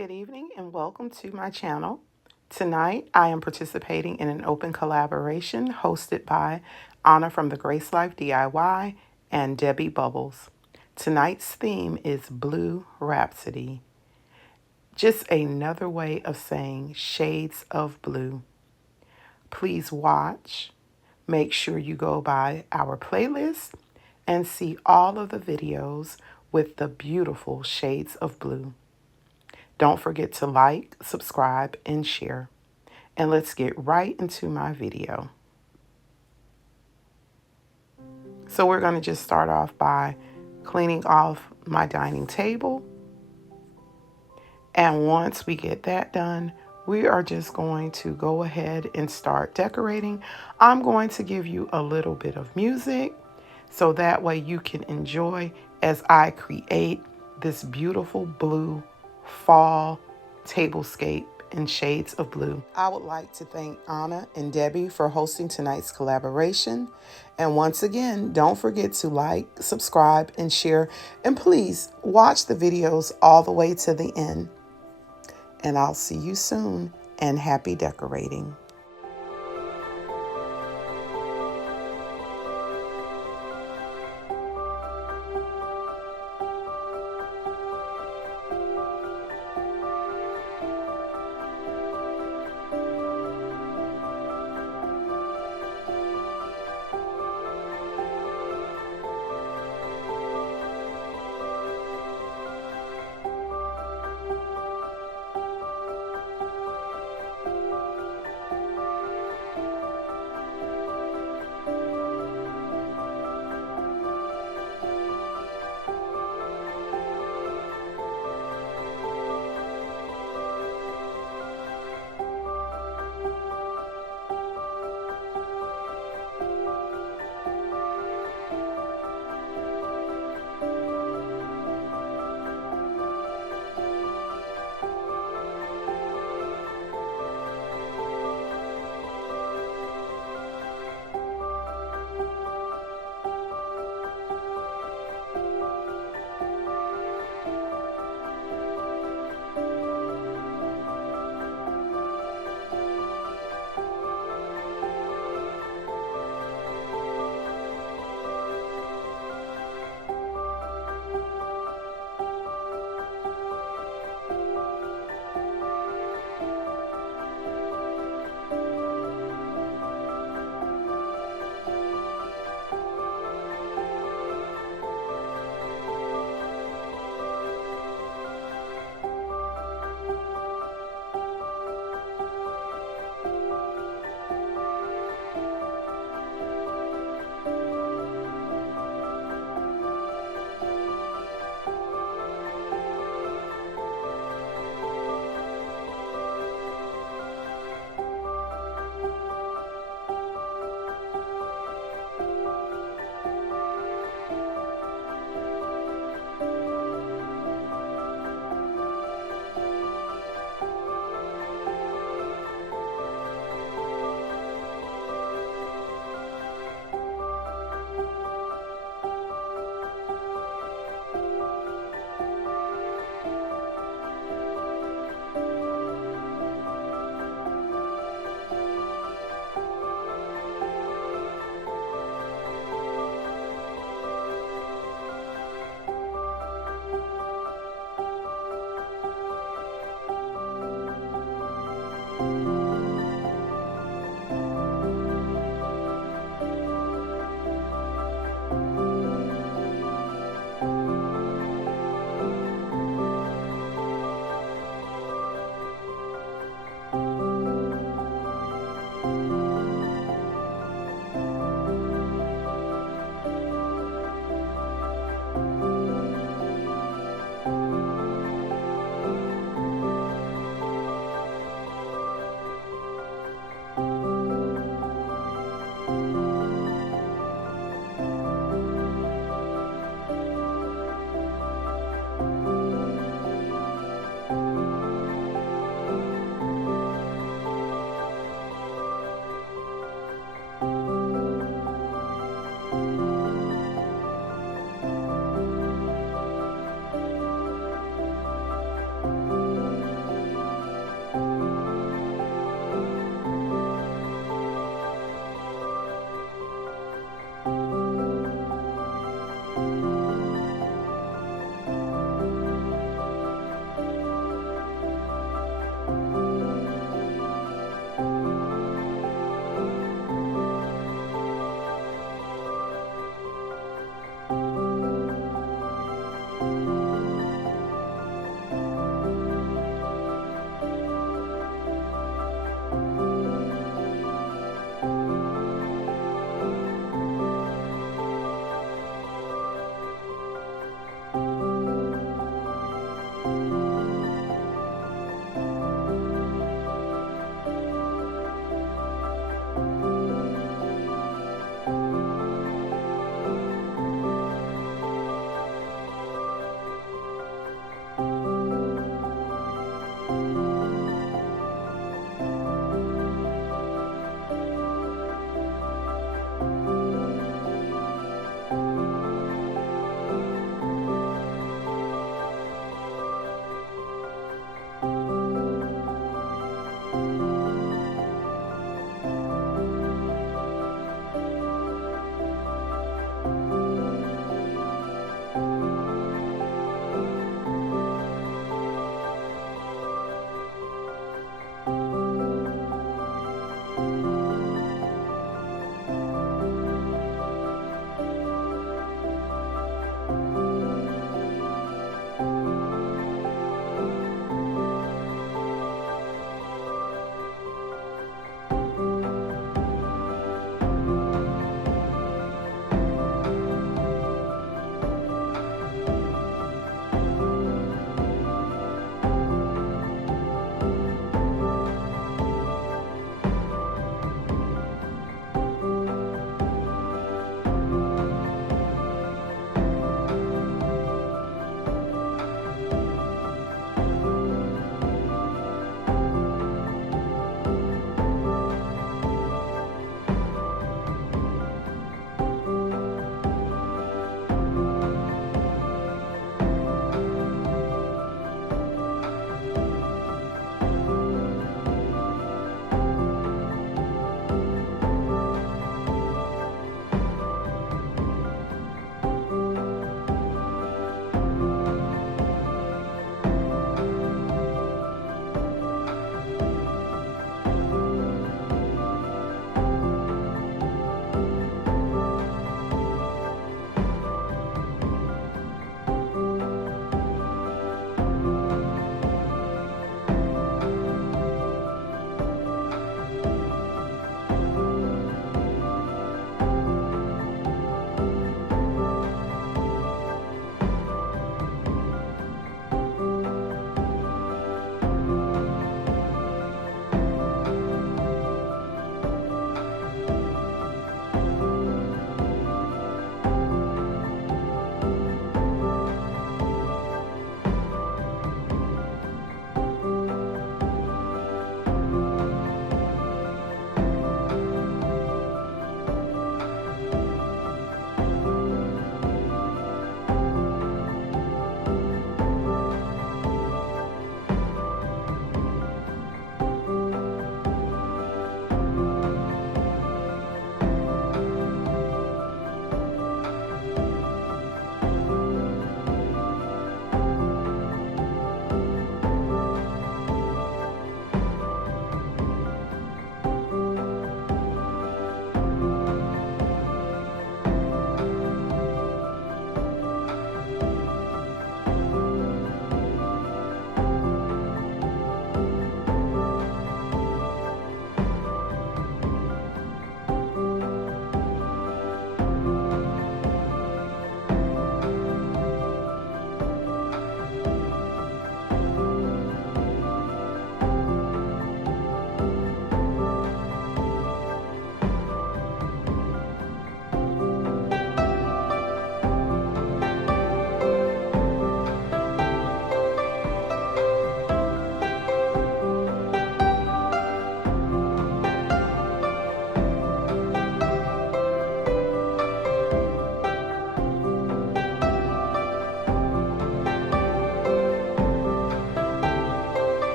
Good evening and welcome to my channel. Tonight I am participating in an open collaboration hosted by Anna from the Grace Life DIY and Debbie Bubbles. Tonight's theme is Blue Rhapsody. Just another way of saying shades of blue. Please watch. Make sure you go by our playlist and see all of the videos with the beautiful shades of blue. Don't forget to like, subscribe, and share. And let's get right into my video. So we're going to just start off by cleaning off my dining table. And once we get that done, we are just going to go ahead and start decorating. I'm going to give you a little bit of music so that way you can enjoy as I create this beautiful blue fall tablescape in shades of blue. I would like to thank Anna and Debbie for hosting tonight's collaboration. And once again, don't forget to like, subscribe, and share. And please watch the videos all the way to the end. And I'll see you soon, and happy decorating.